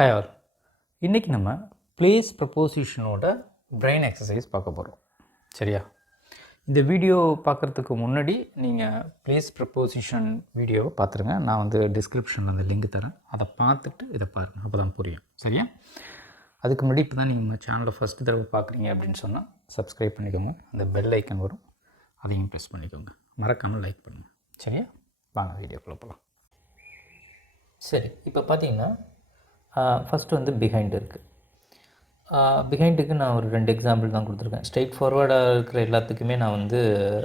Hi all. இன்றைக்கி நம்ம place ப்ரப்போசிஷனோட brain exercise பார்க்க போகிறோம். சரியா? இந்த வீடியோ பார்க்குறதுக்கு முன்னாடி நீங்கள் ப்ளேஸ் ப்ரப்போசிஷன் வீடியோவை பார்த்துருங்க. நான் வந்து டிஸ்கிரிப்ஷனில் அந்த லிங்க் தரேன், அதை பார்த்துட்டு இதை பாருங்கள், அப்போ தான் புரியும். சரியா? அதுக்கு முன்னாடி இப்போ தான் நீங்கள் சேனலை ஃபஸ்ட்டு தடவை பார்க்குறீங்க அப்படின்னு சொன்னால் சப்ஸ்கிரைப் பண்ணிக்கோங்க. அந்த பெல் ஐக்கன் வரும், அதையும் ப்ரெஸ் பண்ணிக்கோங்க. மறக்காமல் லைக் பண்ணுங்கள். சரியா? வாங்க வீடியோக்குள்ளே போகலாம். சரி, இப்போ பார்த்தீங்கன்னா ஃபஸ்ட்டு வந்து பிஹைண்ட் இருக்குது. பிஹைண்டுக்கு நான் ஒரு 2 எக்ஸாம்பிள் தான் கொடுத்துருக்கேன். ஸ்ட்ரெயிட் ஃபார்வர்டாக இருக்கிற எல்லாத்துக்குமே நான் வந்து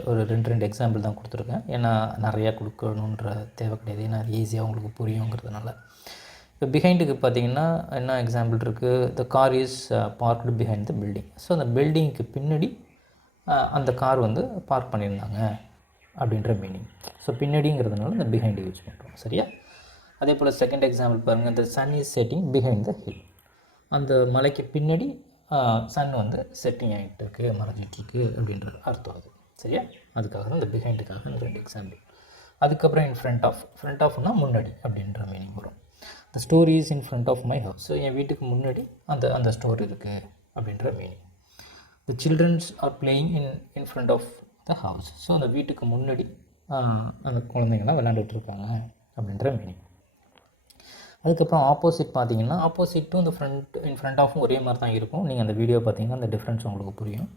ஒரு 2 எக்ஸாம்பிள் தான் கொடுத்துருக்கேன். ஏன்னா நிறையா கொடுக்கணுன்ற தேவை கிடையாது, ஏன்னா அது ஈஸியாக உங்களுக்கு புரியுங்கிறதுனால. இப்போ பிஹைண்டுக்கு பார்த்திங்கன்னா என்ன எக்ஸாம்பிள் இருக்குது? The car is parked behind the building. So அந்த பில்டிங்க்கு பின்னாடி அந்த கார் வந்து பார்க் பண்ணியிருந்தாங்க அப்படின்ற மீனிங். ஸோ பின்னாடிங்கிறதுனால இந்த பிஹைண்டு யூஸ் பண்ணுறோம். சரியா? அதே போல் செகண்ட் எக்ஸாம்பிள் பாருங்கள். The sun is setting behind the hill. அந்த மலைக்கு பின்னாடி சன் வந்து செட்டிங் ஆகிட்டு இருக்குது, மறைஞ்சிட்ருக்கு அப்படின்ற அர்த்தம் அது. சரியா? அதுக்காக தான் இந்த பிஹைண்டுக்காக இந்த 2 எக்ஸாம்பிள். அதுக்கப்புறம் ஃப்ரண்ட் ஆஃப்னா முன்னாடி அப்படின்ற மீனிங் வரும். The story is in front of my house. So என் வீட்டுக்கு முன்னாடி அந்த ஸ்டோர் இருக்குது அப்படின்ற meaning. The children's are playing in front of the house. So அந்த வீட்டுக்கு முன்னாடி அந்த குழந்தைங்கள்லாம் விளையாண்டுட்டு இருக்காங்க அப்படின்ற மீனிங். அதுக்கப்புறம் ஆப்போசிட் பார்த்தீங்கன்னா, ஆப்போசிட்டும் இந்த ஃப்ரண்ட் ஆஃபும் ஒரே மாதிரி தான் இருக்கும். நீங்கள் அந்த வீடியோ பார்த்தீங்கன்னா அந்த டிஃப்ரென்ஸ் உங்களுக்கு புரியும்.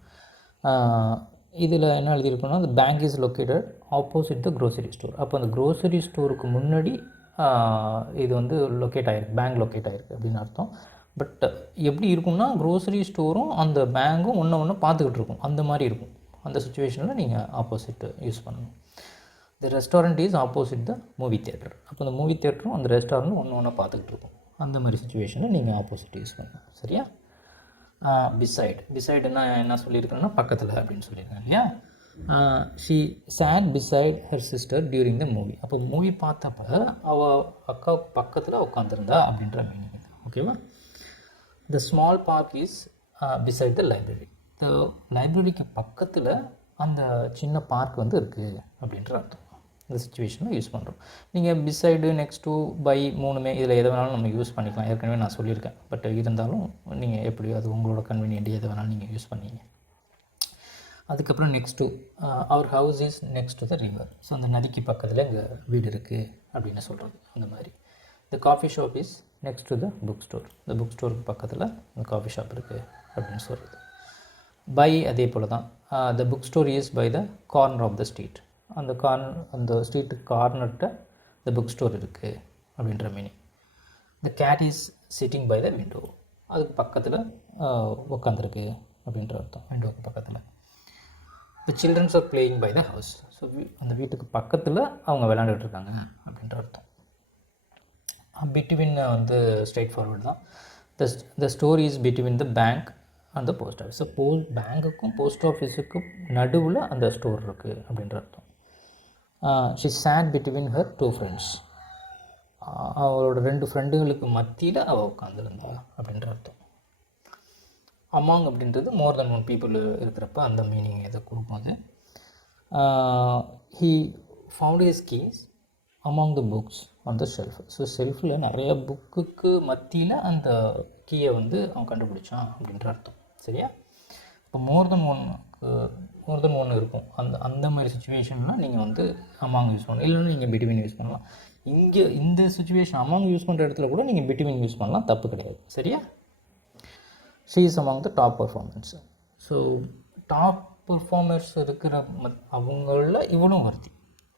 இதில் என்ன எழுதியிருக்கோன்னா, the bank is located opposite the grocery store. அப்போ அந்த க்ரோசரி ஸ்டோருக்கு முன்னாடி இது வந்து பேங்க் லொக்கேட் ஆகிருக்கு அப்படின்னு அர்த்தம். பட் எப்படி இருக்கும்னா, க்ரோசரி ஸ்டோரும் அந்த பேங்க்கும் ஒன்று பார்த்துக்கிட்டு இருக்கும், அந்த மாதிரி இருக்கும். அந்த சுச்சுவேஷனில் நீங்கள் ஆப்போசிட் யூஸ் பண்ணணும். த restaurant is opposite the movie theatre. அப்போ அந்த மூவி தியேட்டரும் அந்த ரெஸ்டாரண்ட்டும் ஒன்று பார்த்துக்கிட்டு இருக்கும். அந்த மாதிரி சுச்சுவேஷனில் நீங்கள் ஆப்போசிட் யூஸ் பண்ணணும். சரியா? பிசைடுன்னா என்ன சொல்லியிருக்கேன்னா பக்கத்தில் அப்படின்னு சொல்லியிருக்கேன் இல்லையா? She sat beside her sister during the movie. அப்போ மூவி பார்த்தப்ப அவள் அக்காவுக்கு பக்கத்தில் உட்காந்துருந்தா அப்படின்ற மீனிங் இது. ஓகேவா? The small park is beside the library. த லைப்ரரிக்கு பக்கத்தில் அந்த சின்ன பார்க் வந்து இருக்குது அப்படின்ற அர்த்தம். இந்த சுச்சுவேஷனில் யூஸ் பண்ணுறோம். நீங்கள் பிசைடு, நெக்ஸ்ட் டு, பை 3மே இதில் எதை வேணாலும் நம்ம யூஸ் பண்ணிக்கலாம். ஏற்கனவே நான் சொல்லியிருக்கேன். பட் இருந்தாலும் நீங்கள் எப்படி அது உங்களோட கன்வீனியன்ட் எதை வேணாலும் நீங்கள் யூஸ் பண்ணிங்க. அதுக்கப்புறம் next to, our house is next to the river. So அந்த நதிக்கு பக்கத்தில் எங்கள் வீடு இருக்குது அப்படின்னு சொல்கிறது. அந்த மாதிரி த coffee shop is next to the book store. இந்த புக் ஸ்டோருக்கு பக்கத்தில் இந்த காஃபி ஷாப் இருக்குது அப்படின்னு சொல்கிறது. பை அதே போல் தான். The book store is by the corner of the street. அந்த ஸ்ட்ரீட்டு கார்னர்கிட்ட த புக் ஸ்டோர் இருக்குது அப்படின்ற meaning. The cat is sitting by the window. அதுக்கு பக்கத்தில் உட்காந்துருக்கு அப்படின்ற அர்த்தம், விண்டோவுக்கு பக்கத்தில். The children's are playing by the house. So அந்த வீட்டுக்கு பக்கத்தில் அவங்க விளையாண்டுட்டு இருக்காங்க அப்படின்ற அர்த்தம். பிட்வீன் வந்து ஸ்ட்ரெயிட் ஃபார்வர்டு தான். The story is between the bank அந்த போஸ்ட் ஆஃபீஸ். பேங்க்குக்கும் போஸ்ட் ஆஃபீஸுக்கும் நடுவில் அந்த ஸ்டோர் இருக்குது அப்படின்ற அர்த்தம். She sat between her 2 friends. அவளோட 2 ஃப்ரெண்டுகளுக்கு மத்தியில் அவள் உட்காந்துருந்தா அப்படின்ற அர்த்தம். அமாங் அப்படின்றது மோர் தென் 1 பீப்புள் இருக்கிறப்ப அந்த மீனிங் எதை கொடுப்போது. He found his keys among the books on the shelf. So ஷெல்ஃபில் நிறைய புக்குக்கு மத்தியில் அந்த கீயை வந்து அவன் கண்டுபிடிச்சான் அப்படின்ற அர்த்தம். சரியா? இப்போ மோர் தென் ஒன் இருக்கும். அந்த மாதிரி சுச்சுவேஷன்லாம் நீங்கள் வந்து அமாங் யூஸ் பண்ணலாம், இல்லைன்னா நீங்கள் பிட்வீன் யூஸ் பண்ணலாம். இங்கே இந்த சுச்சுவேஷன் அமாங் யூஸ் பண்ணுற இடத்துல கூட நீங்கள் பிட்வீன் யூஸ் பண்ணலாம், தப்பு கிடையாது. சரியா? She is among the top performance. So top performers இருக்கிற அவங்களில் இவனும் வருத்தி.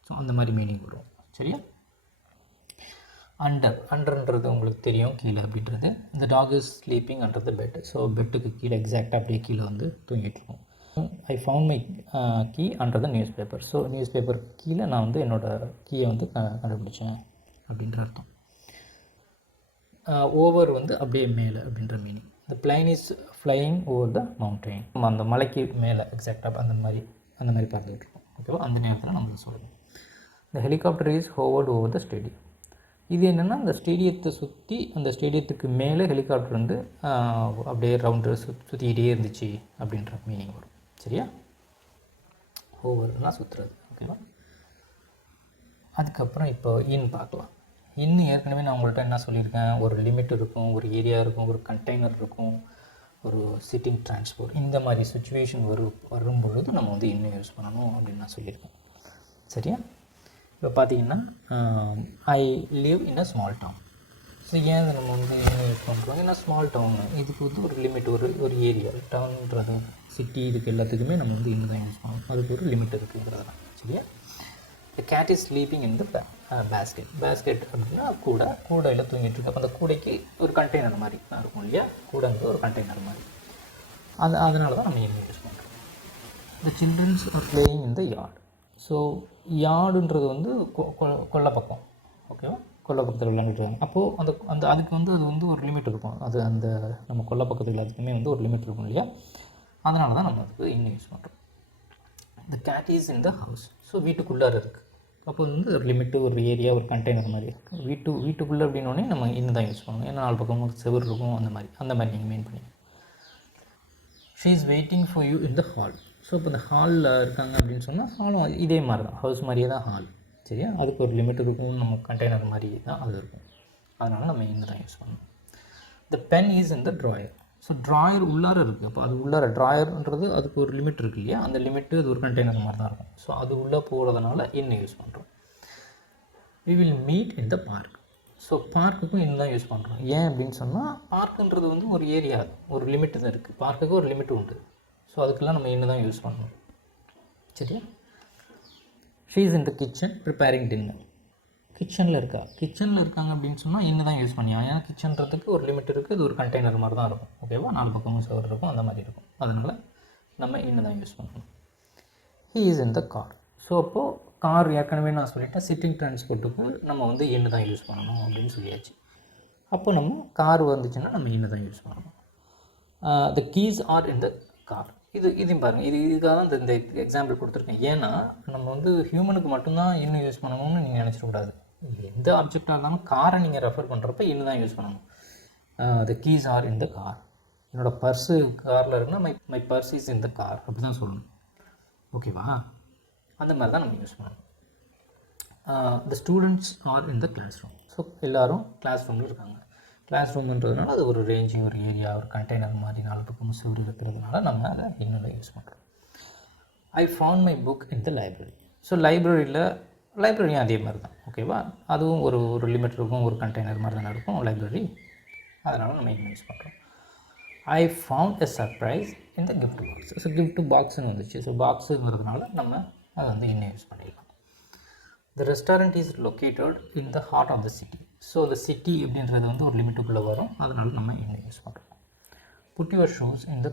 ஸோ அந்த மாதிரி மீனிங் வரும். சரியா? அண்டர்ன்றது உங்களுக்கு தெரியும், கீழே அப்படின்றது. இந்த dog is sleeping under the bed. So பெட்டுக்கு கீழே எக்ஸாக்டாக அப்படியே கீழே வந்து தூங்கிட்டு இருக்கும். I found my key under the newspaper. So நியூஸ் பேப்பருக்கு கீழே நான் வந்து என்னோடய கீயை வந்து கண்டுபிடிச்சேன் அப்படின்ற அர்த்தம். ஓவர் வந்து அப்படியே மேலே அப்படின்ற meaning. The plain is flying over the mountain. நம்ம அந்த மலைக்கு மேலே எக்ஸாக்டாக அந்த மாதிரி பார்த்துக்கிட்டு இருக்கோம். ஓகேவா? அந்த நேரத்தில் நம்மளுக்கு சொல்லணும். The helicopter is hovered over the stadium. இது என்னென்னா, அந்த ஸ்டேடியத்தை சுற்றி, அந்த ஸ்டேடியத்துக்கு மேலே ஹெலிகாப்டர் வந்து அப்படியே ரவுண்டு சுற்றிக்கிட்டே இருந்துச்சு அப்படின்ற மீனிங் வரும். சரியா? ஓவர்னால் சுற்றுறது. ஓகேவா? அதுக்கப்புறம் இப்போ இன் பார்க்கலாம். இன்னும் ஏற்கனவே நான் உங்கள்கிட்ட என்ன சொல்லியிருக்கேன், ஒரு லிமிட் இருக்கும், ஒரு ஏரியா இருக்கும், ஒரு கண்டெய்னர் இருக்கும், ஒரு சிட்டிங் டிரான்ஸ்போர்ட், இந்த மாதிரி சுச்சுவேஷன் வரும் பொழுது நம்ம வந்து இன்னும் யூஸ் பண்ணணும் அப்படின்னு நான் சொல்லியிருக்கேன். சரியா? இப்போ பார்த்தீங்கன்னா I live in a small town. So ஏன் நம்ம வந்து இன்னும் யூஸ் பண்ணுறோம், ஏன்னா ஸ்மால் டவுனு இதுக்கு வந்து ஒரு லிமிட், ஒரு ஏரியா, டவுன்ன்றது சிட்டி, இதுக்கு எல்லாத்துக்குமே நம்ம வந்து இன்னும் தான் யூஸ் பண்ணணும். அதுக்கு ஒரு லிமிட் இருக்குங்கிறதெல்லாம். சரியா? The cat is sleeping in the basket. Basket அப்படின்னா கூடையில் தூங்கிட்டு இருக்கு. அப்போ அந்த கூடைக்கு ஒரு கண்டெய்னர் மாதிரி தான் இருக்கும் இல்லையா? கூடைங்கிறது ஒரு கண்டெய்னர் மாதிரி. அதனால தான் நம்ம என்ன யூஸ் பண்ணுறோம். The children are playing in the yard. So யார்டுன்றது வந்து கொல்லை பக்கம். ஓகேவா? கொல்லை பக்கத்தில் விளையாண்டுட்டு அப்போது அதுக்கு வந்து அது வந்து ஒரு லிமிட் இருக்கும். அந்த நம்ம கொல்லை பக்கத்தில் எல்லாத்துக்குமே வந்து ஒரு லிமிட் இருக்கும் இல்லையா? அதனால தான் நம்ம அதுக்கு இன்னும் யூஸ் பண்ணுறோம். The cat is in the house. So வீட்டுக்குள்ளார இருக்குது. அப்போ வந்து ஒரு லிமிட்டு, ஒரு ஏரியா, ஒரு கண்டெய்னர் மாதிரி இருக்குது. வீட்டுக்குள்ளே அப்படின்னோடனே நம்ம இன்னும் தான் யூஸ் பண்ணணும். ஏன்னா 4 பக்கமும் செவர் இருக்கும், அந்த மாதிரி நீங்கள் மெயின் பண்ணி. She is waiting for you in the hall. So இப்போ இந்த ஹாலில் இருக்காங்க அப்படின்னு சொன்னால் ஹாலும் இதே மாதிரி தான், ஹவுஸ் மாதிரியே தான் ஹால். சரியா? அதுக்கு ஒரு லிமிட் இருக்கும், நம்ம கண்டெய்னர் மாதிரி தான் அது இருக்கும். அதனால் நம்ம இன்னும் தான் யூஸ் பண்ணணும். The pen is in the drawer. So drawer உள்ளார இருக்குது. அப்போ அது உள்ளார ட்ராயர்ன்றது அதுக்கு ஒரு லிமிட் இருக்குது இல்லையா? அந்த லிமிட்டு அது ஒரு கண்டெய்னர் மாதிரி தான் இருக்கும். ஸோ அது உள்ளே போகிறதுனால இன்னும் யூஸ் பண்ணுறோம். We will meet in the park. So பார்க்குக்கும் இன்னும் தான் யூஸ் பண்ணுறோம். ஏன் அப்படின்னு சொன்னால் பார்க்குன்றது வந்து ஒரு ஏரியா, ஒரு லிமிட்டு தான் இருக்குது. பார்க்குக்கு ஒரு லிமிட் உண்டு. ஸோ அதுக்கெல்லாம் நம்ம இன்னும் தான் யூஸ் பண்ணணும். சரியா? She is in the kitchen preparing dinner. கிச்சனில் இருக்காங்க அப்படின்னு சொன்னால் இன்னும் தான் யூஸ் பண்ணியா? ஏன்னா கிச்சன்றதுக்கு ஒரு லிமிட் இருக்குது, அது ஒரு கண்டெய்னர் மாதிரி தான் இருக்கும். ஓகேவா? 4 பக்கமும் சவர் இருக்கும், அந்த மாதிரி இருக்கும். அதனால் நம்ம இன்னும் தான் யூஸ் பண்ணணும். He is in the car. So அப்போது கார் ஏற்கனவே நான் சொல்லிட்டேன், சிட்டிங் டிரான்ஸ்போர்ட்டுக்கு நம்ம வந்து இன்னும் தான் யூஸ் பண்ணணும் அப்படின்னு சொல்லியாச்சு. அப்போ நம்ம கார் வந்துச்சுன்னா நம்ம இன்னும் தான் யூஸ் பண்ணணும். The keys are in the car. இதையும் பாருங்கள், இதுக்காக தான் இந்த எக்ஸாம்பிள் கொடுத்துருக்கேன். ஏன்னா நம்ம வந்து ஹியூமனுக்கு மட்டும்தான் இன்னும் யூஸ் பண்ணணும்னு நீங்கள் நினச்சிடக்கூடாது. எந்த ஆப்ஜெக்டாக இருந்தாலும் காரை நீங்கள் ரெஃபர் பண்ணுறப்ப இன்னும் தான் யூஸ் பண்ணணும். The keys are in the car. என்னோடய பர்ஸு காரில் இருக்குன்னா my purse is in the car அப்படி தான் சொல்லணும். ஓகேவா? அந்த மாதிரி தான் நம்ம யூஸ் பண்ணணும். The students are in the classroom. So எல்லோரும் கிளாஸ் ரூமில் இருக்காங்க. கிளாஸ் ரூம்ன்றதுனால அது ஒரு ரேஞ்சிங், ஒரு ஏரியா, ஒரு கண்டெய்னர் மாதிரி 4 பக்கமும் சுவர் இருக்கிறதுனால நம்ம அதை இன்னும் யூஸ் பண்ணுறோம். I found my book in the library. So லைப்ரரியும் அதே மாதிரி தான். ஓகேவா? அதுவும் ஒரு லிமிட் இருக்கும், ஒரு கண்டெய்னர் மாதிரி தானே இருக்கும் லைப்ரரி. அதனால் நம்ம இன்னும் யூஸ் பண்ணுறோம். I found a surprise in the gift box. So gift பாக்ஸுன்னு வந்துச்சு. ஸோ பாக்ஸுங்கிறதுனால நம்ம அதை வந்து இன்னும் யூஸ் பண்ணிடலாம். The restaurant is located in the heart of the city. So the city அப்படின்றது வந்து ஒரு லிமிட்டுக்குள்ளே வரும். அதனால் நம்ம இன்னும் யூஸ் பண்ணுறோம். Put your shoes in the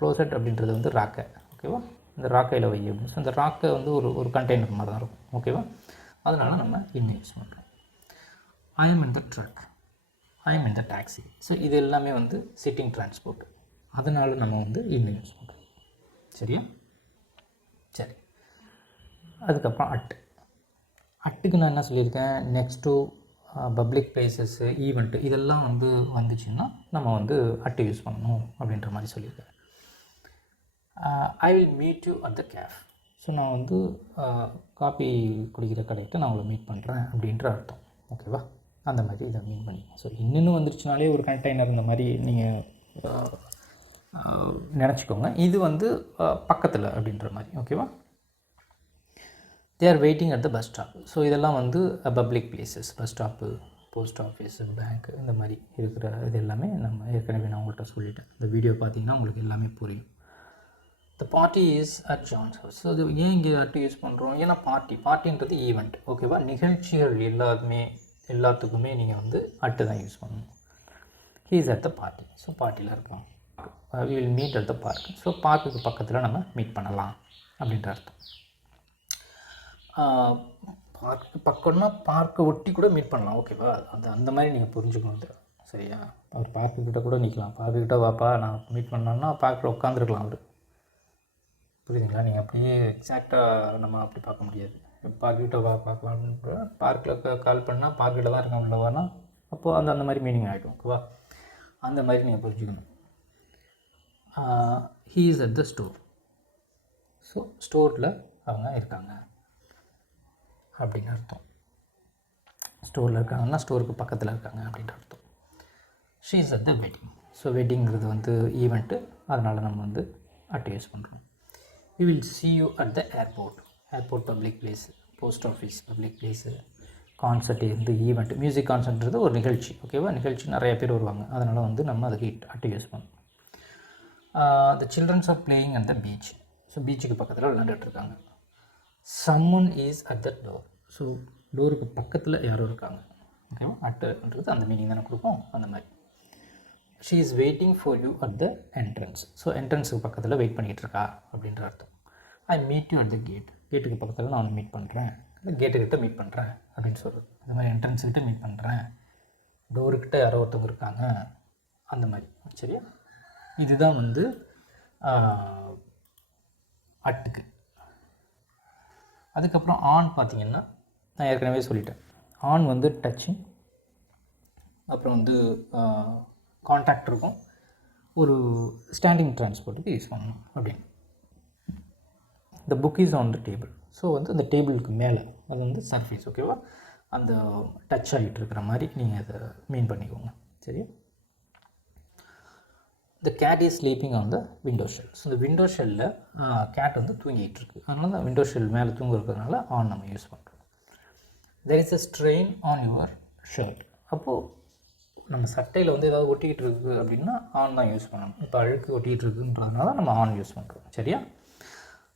closet அப்படின்றது வந்து ராக்கை. ஓகேவா? இந்த ராக்கையில் வை அப்படின்னு. ஸோ இந்த ராக்கை வந்து ஒரு கண்டெய்னர் மாதிரி தான் இருக்கும். ஓகேவா? அதனால் நம்ம இன்னும் யூஸ் பண்ணுறோம். I am in the truck. I am in the taxi. So இது எல்லாமே வந்து சிட்டிங் டிரான்ஸ்போர்ட். அதனால் நம்ம வந்து இன்னும் யூஸ் பண்ணுறோம். சரியா? சரி. அதுக்கப்புறம் அட்டுக்கு நான் என்ன சொல்லியிருக்கேன், next to public places, event, இதெல்லாம் வந்து வந்துச்சுன்னா நம்ம வந்து அட்டு யூஸ் பண்ணணும் அப்படின்ற மாதிரி சொல்லியிருக்கேன். I will meet you at the cafe. So நான் வந்து காஃபி குடிக்கிற கடைக்கிட்ட நான் உங்களை மீட் பண்ணுறேன் அப்படின்ற அர்த்தம். ஓகேவா? அந்த மாதிரி இதை மீன் பண்ணிக்கலாம். ஸோ இன்னும் வந்துருச்சுனாலே ஒரு கண்டெய்னர் இந்த மாதிரி நீங்கள் நினச்சிக்கோங்க. இது வந்து பக்கத்தில் அப்படின்ற மாதிரி. ஓகேவா? They are waiting at the bus stop. So இதெல்லாம் வந்து public places, bus stop, post office, bank, இந்த மாதிரி இருக்கிற இது எல்லாமே நம்ம ஏற்கனவே நான் உங்கள்கிட்ட சொல்லிட்டேன். இந்த வீடியோ பார்த்தீங்கன்னா உங்களுக்கு எல்லாமே புரியும். The party is at John's house. So இது ஏன் இங்கே அட்டு யூஸ் பண்ணுறோம்? ஏன்னா பார்ட்டின்றது ஈவெண்ட். ஓகேவா? நிகழ்ச்சிகள் எல்லாத்துக்குமே நீங்கள் வந்து அட்டு தான் யூஸ் பண்ணணும். He is at the party. So பார்ட்டியில் இருப்போம். We will meet at the park. So பார்க்குக்கு பக்கத்தில் நம்ம மீட் பண்ணலாம் அப்படின்ற அர்த்தம். பார்க்கு பக்கம்னா பார்க்கை ஒட்டி கூட மீட் பண்ணலாம். ஓகேவா? அந்த மாதிரி நீங்கள் புரிஞ்சுக்கணும். சரியா? அவர் பார்க்குக்கிட்ட கூட நிற்கலாம். பார்க்குக்கிட்ட வாப்பா நான் மீட் பண்ணோன்னா பார்க்கில் உட்காந்துருக்கலாம் அவர். புரியுதுங்களா? நீங்கள் அப்படியே எக்ஸாக்டாக நம்ம அப்படி பார்க்க முடியாது. பார்க்கிட்ட வா பார்க்கலாம். பார்க்கில் கால் பண்ணால் பார்க்கிட்ட தான் இருக்கான் உள்ளவானா, அப்போது அந்த மாதிரி மீனிங் ஆகிடும். ஓகேவா? அந்த மாதிரி நீங்கள் புரிஞ்சுக்கணும். He is at the store. So ஸ்டோரில் அவங்க இருக்காங்க அப்படின்னு அர்த்தம். ஸ்டோரில் இருக்காங்கன்னா ஸ்டோருக்கு பக்கத்தில் இருக்காங்க அப்படின்ற அர்த்தம். She is at the wedding. So வெட்டிங்கிறது வந்து ஈவெண்ட்டு, அதனால் நம்ம வந்து அட் யூஸ் பண்ணுறோம். We will see you at the airport. Airport public place, post office public place, concert இந்த ஈவெண்ட், மியூசிக் கான்சர்ட்ன்றது ஒரு நிகழ்ச்சி. ஓகேவா, நிகழ்ச்சி நிறைய பேர் வருவாங்க, அதனால் வந்து நம்ம அதுக்கு அட் யூஸ் பண்ணோம். The children's are playing at the beach. So பீச்சுக்கு பக்கத்தில் விளையாண்டுட்ருக்காங்க. Someone is at the door. So டோருக்கு பக்கத்தில் யாரோ இருக்காங்க. ஓகேவா, அட்டுன்றது அந்த மீனிங் தானே கொடுப்போம், அந்த மாதிரி. She is waiting for you at the entrance. So என்ட்ரன்ஸுக்கு பக்கத்தில் வெயிட் பண்ணிகிட்டு இருக்கா அப்படின்ற அர்த்தம். I meet you at the gate. கேட்டுக்கு பக்கத்தில் நான் மீட் பண்ணுறேன், இல்லை கேட்டுக்கிட்ட மீட் பண்ணுறேன் அப்படின்னு சொல்கிறது. இந்த மாதிரி என்ட்ரன்ஸுக்கிட்ட மீட் பண்ணுறேன், டோருக்கிட்ட யாரோ ஒருத்தவங்க இருக்காங்க, அந்த மாதிரி. சரியா, இதுதான் வந்து அட்டுக்கு. அதுக்கப்புறம் ஆன் பார்த்திங்கன்னா நான் ஏற்கனவே சொல்லிட்டேன். ஆன் வந்து டச்சிங், அப்புறம் வந்து கான்டாக்ட் இருக்கும், ஒரு ஸ்டாண்டிங் டிரான்ஸ்போர்ட்டுக்கு யூஸ் பண்ணணும் அப்படின்னு. The book is on the table. So வந்து அந்த டேபிளுக்கு மேலே அது வந்து சர்ஃபேஸ். ஓகேவா, அந்த டச் ஆகிட்டு இருக்கிற மாதிரி நீங்கள் அதை மீன் பண்ணிக்கோங்க. சரியா. The cat is sleeping on the window sill. So இந்த விண்டோ ஷெல்லில் கேட் வந்து தூங்கிட்டு இருக்குது, அதனால தான் விண்டோ ஷெல் மேலே தூங்க இருக்கிறதுனால ஆன் நம்ம யூஸ் பண்ணுறோம். There is a strain on your shirt. அப்போது நம்ம சட்டையில் வந்து ஏதாவது ஒட்டிக்கிட்டு இருக்குது அப்படின்னா ஆன் தான் யூஸ் பண்ணணும். இப்போ அழுக்கு ஒட்டிக்கிட்டு இருக்குன்றதுனால நம்ம ஆன் யூஸ் பண்ணுறோம். சரியா.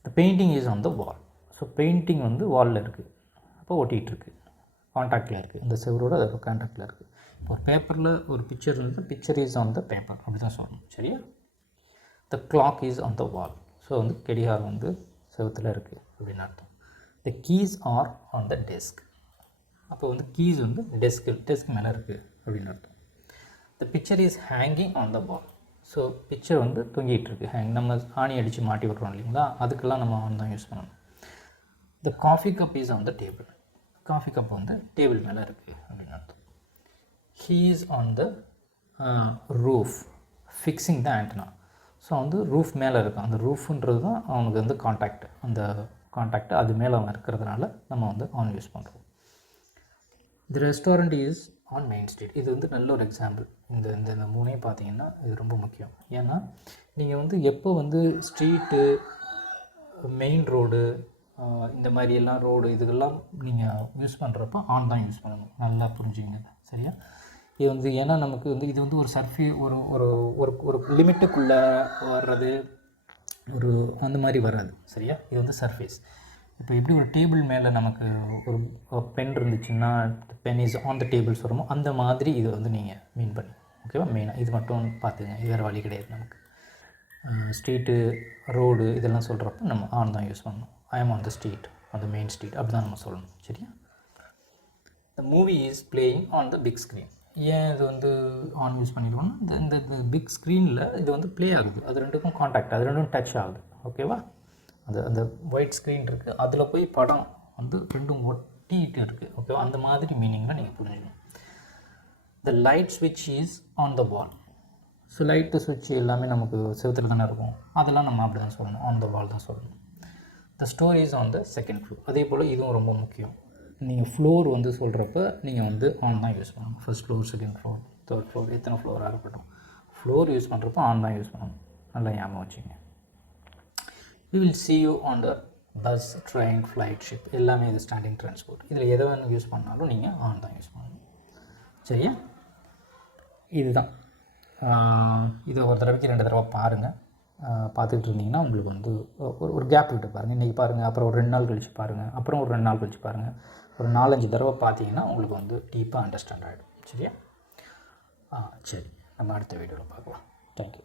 The painting is on the wall. So painting வந்து வாலில் இருக்குது, அப்போ ஒட்டிகிட்டு இருக்குது, கான்டாக்டில் இருக்குது, இந்த செவரோட அது கான்டாக்டில் இருக்குது. இப்போ ஒரு பேப்பரில் ஒரு பிக்சர் இருந்தது, picture is on the paper அப்படி தான் சொல்லணும். சரியா. The clock is on the wall. So வந்து கடிகாரம் வந்து செவத்தில் இருக்குது அப்படின்னு அர்த்தம். The keys are on the desk. அப்போ வந்து கீஸ் வந்து டெஸ்க் மேலே இருக்குது அப்படின்னு அர்த்தம். The picture is hanging on the wall. So picture வந்து தொங்கிட்டு இருக்குது, நம்ம ஆணி அடித்து மாட்டி விட்றோம் இல்லைங்களா, அதுக்கெல்லாம் நம்ம ஆன் தான் யூஸ் பண்ணணும். த coffee cup is on the table. Coffee cup வந்து டேபிள் மேலே இருக்குது அப்படின்னு அர்த்தம். He is on the roof fixing the antenna. So வந்து ரூஃப் மேலே இருக்கும், அந்த ரூஃப்ன்றது தான் அவனுக்கு வந்து கான்டாக்ட், அந்த கான்டாக்ட் அது மேலே அவன் இருக்கிறதுனால நம்ம வந்து ஆன் யூஸ் பண்ணுறோம். The restaurant is on main street. இது வந்து நல்ல ஒரு எக்ஸாம்பிள். இந்த இந்த மூணே பார்த்தீங்கன்னா இது ரொம்ப முக்கியம். ஏன்னா நீங்கள் வந்து எப்போ வந்து ஸ்ட்ரீட்டு, மெயின் ரோடு, இந்த மாதிரி எல்லாம் ரோடு இதுக்கெல்லாம் நீங்கள் யூஸ் பண்ணுறப்போ ஆன் தான் யூஸ் பண்ணணும். நல்லா புரிஞ்சுங்க. சரியா. இது வந்து ஏன்னா நமக்கு வந்து இது வந்து ஒரு ஒரு ஒரு ஒரு ஒரு லிமிட்டுக்குள்ளே வர்றது, ஒரு அந்த மாதிரி வராது. சரியா. இது வந்து சர்ஃபேஸ். இப்போ எப்படி ஒரு டேபிள் மேலே நமக்கு ஒரு பென் இருந்துச்சுன்னா pen is on the table சொல்கிறோமோ அந்த மாதிரி இது வந்து நீங்கள் மீன் பண்ணி. ஓகேவா. மெயினாக இது மட்டும் பார்த்துங்க, இது வேறு வழி கிடையாது நமக்கு. ஸ்ட்ரீட்டு, ரோடு இதெல்லாம் சொல்கிறப்ப நம்ம ஆன் தான் யூஸ் பண்ணணும். I am on the street, on the main street அப்படி தான் நம்ம சொல்லணும். சரியா. The movie is playing on the big screen. ஏன் இது வந்து ஆன் யூஸ் பண்ணிடுவோம்னா இந்த பிக் ஸ்க்ரீனில் இது வந்து ப்ளே ஆகுது, அது ரெண்டுக்கும் கான்டாக்ட், அது ரெண்டும் டச் ஆகுது. ஓகேவா. அந்த ஒயிட் ஸ்க்ரீன் இருக்குது, அதில் போய் படம் வந்து ரெண்டும் ஒட்டிகிட்டு இருக்குது. ஓகேவா. அந்த மாதிரி மீனிங்கில் நீங்கள் புரிஞ்சுக்கணும். த லைட் ஸ்விட்ச் is on the wall. So light சுவிட்ச் எல்லாமே நமக்கு செவத்தில் தானே இருக்கும், அதெல்லாம் நம்ம அப்படி தான் சொல்லணும், ஆன் த வால் தான் சொல்லணும். த store is on the second floor. அதே போல் இதுவும் ரொம்ப முக்கியம். நீங்கள் ஃப்ளோர் வந்து சொல்கிறப்ப நீங்கள் வந்து ஆன் தான் யூஸ் பண்ணணும். First floor, second floor, third floor, எத்தனை ஃப்ளோராக இருக்கட்டும், ஃப்ளோர் யூஸ் பண்ணுறப்போ ஆன் தான் யூஸ் பண்ணணும். நல்லா ஞாபகம் வச்சுங்க. We will see you on the bus, train, flight, ship எல்லாமே இது ஸ்டாண்டிங் டிரான்ஸ்போர்ட். இதில் எதை வேணும் யூஸ் பண்ணாலும் நீங்கள் ஆன் தான் யூஸ் பண்ணணும். சரியா. இதுதான். இதை ஒரு தடவைக்கு 2 தடவை பாருங்கள். பார்த்துக்கிட்டு இருந்தீங்கன்னா உங்களுக்கு வந்து ஒரு கேப் விட்டு பாருங்கள். இன்றைக்கி பாருங்கள், அப்புறம் ஒரு 2 நாள் கழித்து பாருங்கள், அப்புறம் ஒரு 2 நாள் கழித்து பாருங்கள். ஒரு 4-5 தடவை பார்த்தீங்கன்னா உங்களுக்கு வந்து டீப்பாக அண்டர்ஸ்டாண்ட் ஆகிடும். சரியா. சரி, நம்ம அடுத்த வீடியோவில் பார்க்கலாம். தேங்க்யூ.